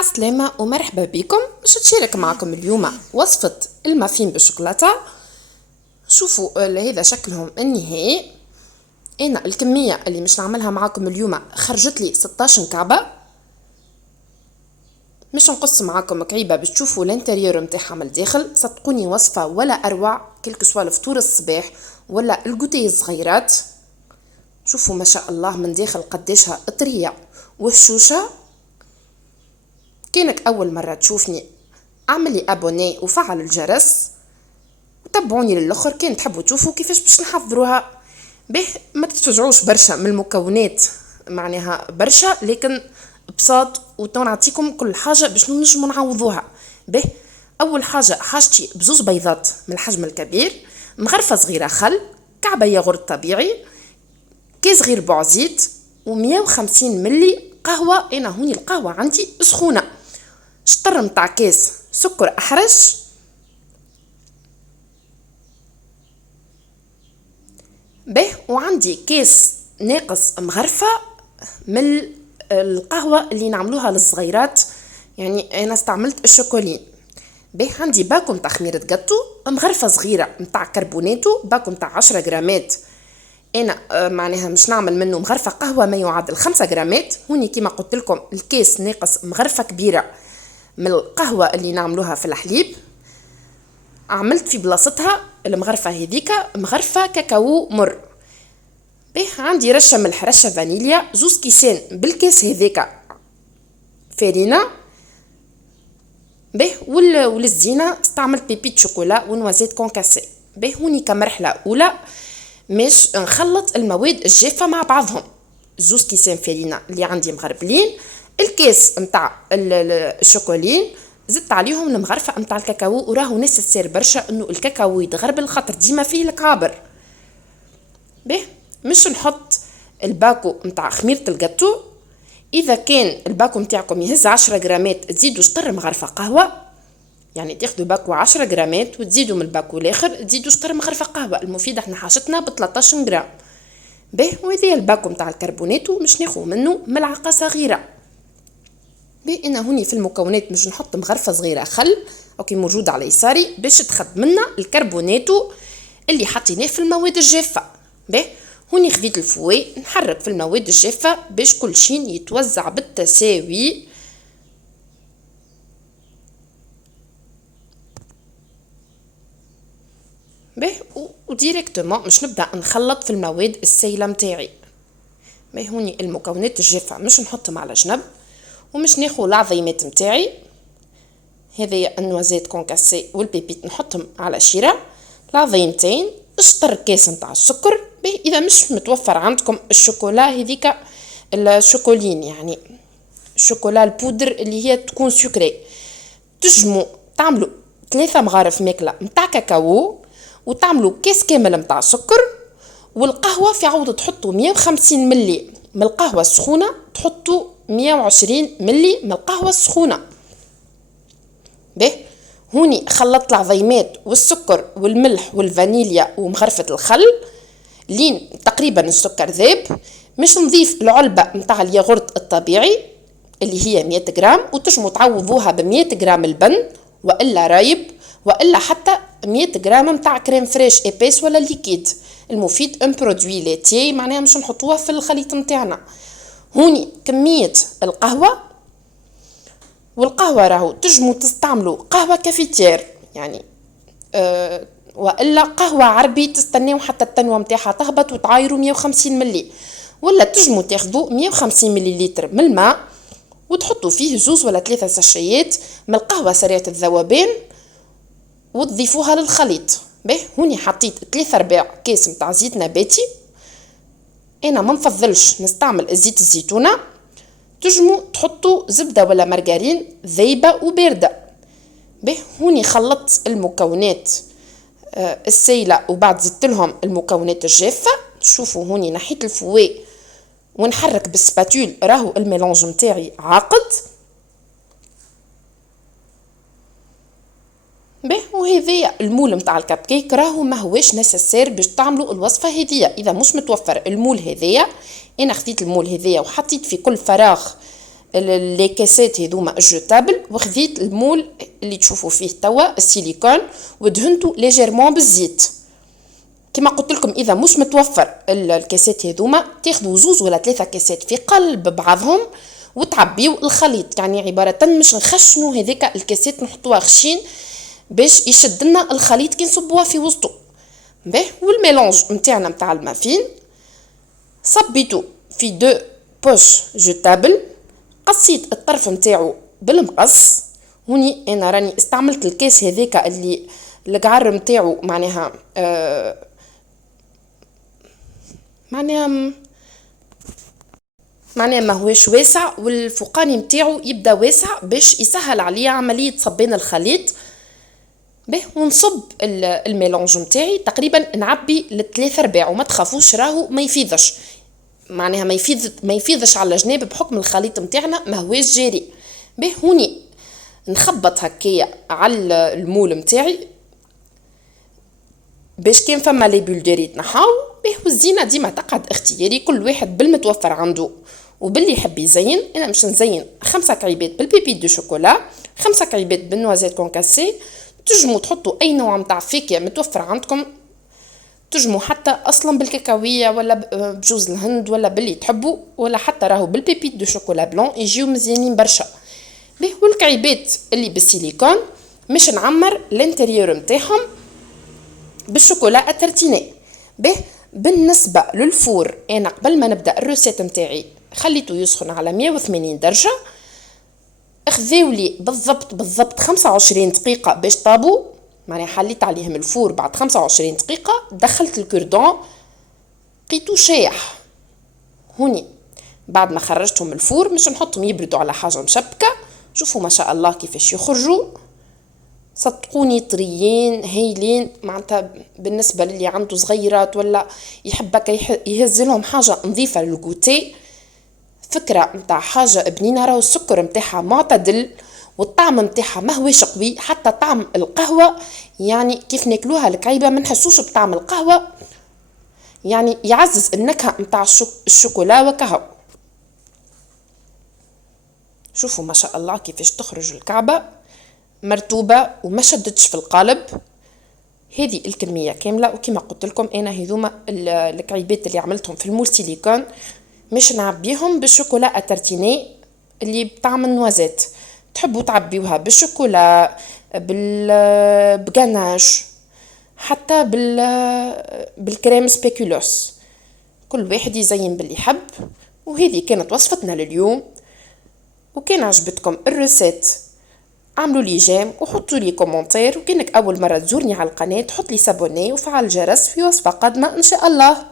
عالسلامة ومرحبا بكم. باش نشارك معكم اليوم وصفة المافين بالشوكولاتة. شوفوا هذا شكلهم النهائي. انا الكمية اللي مش نعملها معكم اليوم خرجت لي 16 مكعبة. مش نقص معكم كعيبة باش تشوفوا الانتريور متاعها من الداخل. صدقوني وصفة ولا اروع، كلك سوا الفطور الصباح ولا الجوتي الصغيرات. شوفوا ما شاء الله من داخل قداشها طرية وهشوشة. كانك أول مرة تشوفني اعملي ابوني وفعل الجرس وتابعوني للآخر كان تحبوا تشوفوا كيفاش باش نحضروها. به ما تتفجعوش برشا من المكونات، معناها برشا لكن بساط ونعطيكم كل حاجة باش نجموا نعوضوها. به أول حاجة حاجتي بزوز بيضات من الحجم الكبير، مغرفة صغيرة خل، كعبة ياغورت طبيعي، كيس غير بعزيت، و150 ملي قهوة. أنا هوني القهوة عندي سخونة. شطر متاع كاس سكر أحرش، به وعندي كاس ناقص مغرفة من القهوة اللي نعملوها للصغيرات، يعني أنا استعملت الشوكولين. به عندي باكو متاع خميرة جاتو، مغرفة صغيرة متاع كربوناتو، باكو متاع 10 جرامات. انا معناها مش نعمل منه مغرفة قهوة ما يعادل 5 جرامات. هوني كيما قلت لكم الكاس ناقص مغرفة كبيرة من القهوة اللي نعملوها في الحليب. عملت في بلاصتها المغرفة هذيك مغرفة كاكاو مر. به عندي رشة ملح، رشة فانيليا، زوز كيسان بالكاس هذيك فارينة. به والزينة استعملت بيبيت شوكولا ونوازيت كونكاسي. به هوني كمرحلة أولى مش نخلط المواد الجافة مع بعضهم. زوز كيسان فارينة اللي عندي مغربلين، الكاس متاع الشوكولين، زدت عليهم المغرفة متاع الكاكاو. وراهو نسيسير برشا انه الكاكاو يتغربل خاطر ديما فيه الكعبر. به مش نحط الباكو متاع خميرة الجاتو. اذا كان الباكو متاعكم يهز 10 جرامات تزيدوا شطر مغرفة قهوة، يعني تاخدوا باكو 10 جرامات وتزيدوا من الباكو الاخر تزيدوا شطر مغرفة قهوة. المفيد احنا حاجتنا ب 13 جرام. به وهذا الباكو متاع الكربوناتو مش ناخذ منه ملعقة صغيرة. به انا هوني في المكونات مش نحط مغرفة صغيرة خل اوكي موجود على يساري باش تخد منا الكربوناتو اللي حطيناه في المواد الجافة. به هوني خذيت الفوي نحرك في المواد الجافة باش كل شيء يتوزع بالتساوي. به وديريكتومون مش نبدا نخلط في المواد السائله متاعي. به هوني المكونات الجافه مش نحطهم على جنب ومش ناخذ العظيمات متاعي. هذه النوازيت كونكاسي والبيبيت نحطهم على شيره، العظيمتين، شطر كاس متاع السكر. به اذا مش متوفر عندكم الشوكولا هذيك الشوكولين، يعني الشوكولا البودر اللي هي تكون سكري، تجمو تعملوا 3 مغارف ماكله متاع كاكاو وتعملوا كاس كامل متاع سكر. والقهوة في عوض تحطوا 150 ملي من القهوة السخونة تحطوا 120 ملي من القهوة السخونة. به هوني خلطت العظيمات والسكر والملح والفانيليا ومغرفة الخل لين تقريبا السكر ذاب. مش نضيف العلبة متاع الياغورت الطبيعي اللي هي 100 جرام، وتجموا تعوضوها ب 100 جرام البن وإلا رايب وإلا حتى 100 جرام متاع كريم فريش إبيس ولا ليكيد. المفيد ان برودوي لاتيه، معناها مش نحطوها في الخليط متاعنا. هوني كمية القهوة، والقهوة راهو تجموا تستعملوا قهوة كافيتير يعني وإلا قهوة عربي تستناو حتى التنوى متاعها تهبط وتعايروا 150 ملي، ولا تجموا تاخذوا 150 مليلتر من الماء وتحطوا فيه 2 ولا 3 ساشيات من القهوة سريعة الذوبان وتضيفوها للخليط. به هوني حطيت 3/4 كاس متاع زيت نباتي. انا ما نفضلش نستعمل الزيت الزيتونة. تجموا تحطوا زبدة ولا مارغرين ذايبة وباردة. به هوني خلطت المكونات السائلة وبعد زدت لهم المكونات الجافة. شوفوا هوني نحيت الفوي ونحرك بالسباتول، راهو الميلانج متاعي عاقد. به وهذا المول متاع الكب كيك راهو ما هواش نسيسير باش تعملوا الوصفه هذية. اذا مش متوفر المول هذايا، انا خديت المول هذايا وحطيت في كل فراغ لي كاسات هذوما الجوتابل، وخذيت المول اللي تشوفوا فيه توا السيليكون ودهنته ليجيرمون بالزيت. كما قلت لكم اذا مش متوفر الكاسات هذوما تاخذوا زوز ولا ثلاثه كاسات في قلب بعضهم وتعبيو الخليط، يعني عباره مش نخشنوا هذيك الكاسات نحطوها خشين باش يشد لنا الخليط كي نصبوها في وسطه. باهي والميلونج نتاعنا نتاع المافين صبيتو في دو بوش جوتابل، قصيت الطرف نتاعو بالمقص. هوني انا راني استعملت الكاس هذاك اللي القعر نتاعو معناها معناها ما هوش واسع، والفوقاني نتاعو يبدا واسع باش يسهل عليا عمليه صبين الخليط. به ونصب الميلونج نتاعي تقريبا نعبي للثلاثة ارباع، وما تخافوش راهو ما يفيضش، معناها ما يفيضش على جناب بحكم الخليط نتاعنا ما هوش جاري. به هوني نخبط هكايا على المول نتاعي باش كان فما لي بولديري تنحاو. به والزينه ديما تقعد اختياري، كل واحد بالمتوفر عنده وباللي يحب يزين. انا مش نزين 5 كعيبات بالبيبي دو شوكولا، 5 كعيبات بالنوازيت كونكاسي. تجمو تحطوا اي نوع متاع فاكهه متوفر عندكم، تجمو حتى اصلا بالكاكاويه ولا بجوز الهند ولا باللي تحبوا، ولا حتى راهو بالبيبي دو شوكولا بلون يجيو مزيانين برشا. به والكعيبات اللي بالسيليكون مش نعمر الانتريور نتاعهم بالشوكولا الترتيني. به بالنسبه للفور انا قبل ما نبدا الروسيت نتاعي خليته يسخن على 180 درجه، اخذيولي بالضبط 25 دقيقه باش طابوا، معناها حليت عليهم الفور بعد 25 دقيقه، دخلت الكوردون لقيتو شايح. هوني بعد ما خرجتهم من الفور مش نحطهم يبردوا على حاجه مشبكه، شوفوا ما شاء الله كيفاش يخرجوا، صدقوني طريين هايلين. معناتها بالنسبه للي عنده صغيرات ولا يحبك يهز لهم حاجه نظيفه للكوتي، فكره نتاع حاجه بنينه. راهو السكر نتاعها معتدل والطعم نتاعها ما هوش قوي، حتى طعم القهوه يعني كيف ناكلوها الكعيبه ما نحسوش بطعم القهوه، يعني يعزز النكهه نتاع الشوكولا وكهو. شوفوا ما شاء الله كيفاش تخرج الكعبه مرتوبه وما شدتش في القالب. هذه الكميه كامله، وكما قلت لكم انا هذوما الكعيبات اللي عملتهم في المول سيليكون، مش نعبيهم بالشوكولا اترتيني اللي بطعم النوازيت. تحبوا تعبيوها بالشوكولا بغاناش حتى بالكريم سبيكولوس، كل واحد يزين باللي يحب. وهذه كانت وصفتنا لليوم، وكان عجبتكم الريسيت اعملوا لي جيم وحطوا لي كومنتير، وكانك اول مره تزورني على القناه حط لي سابوني وفعل الجرس في وصفه قادمه ان شاء الله.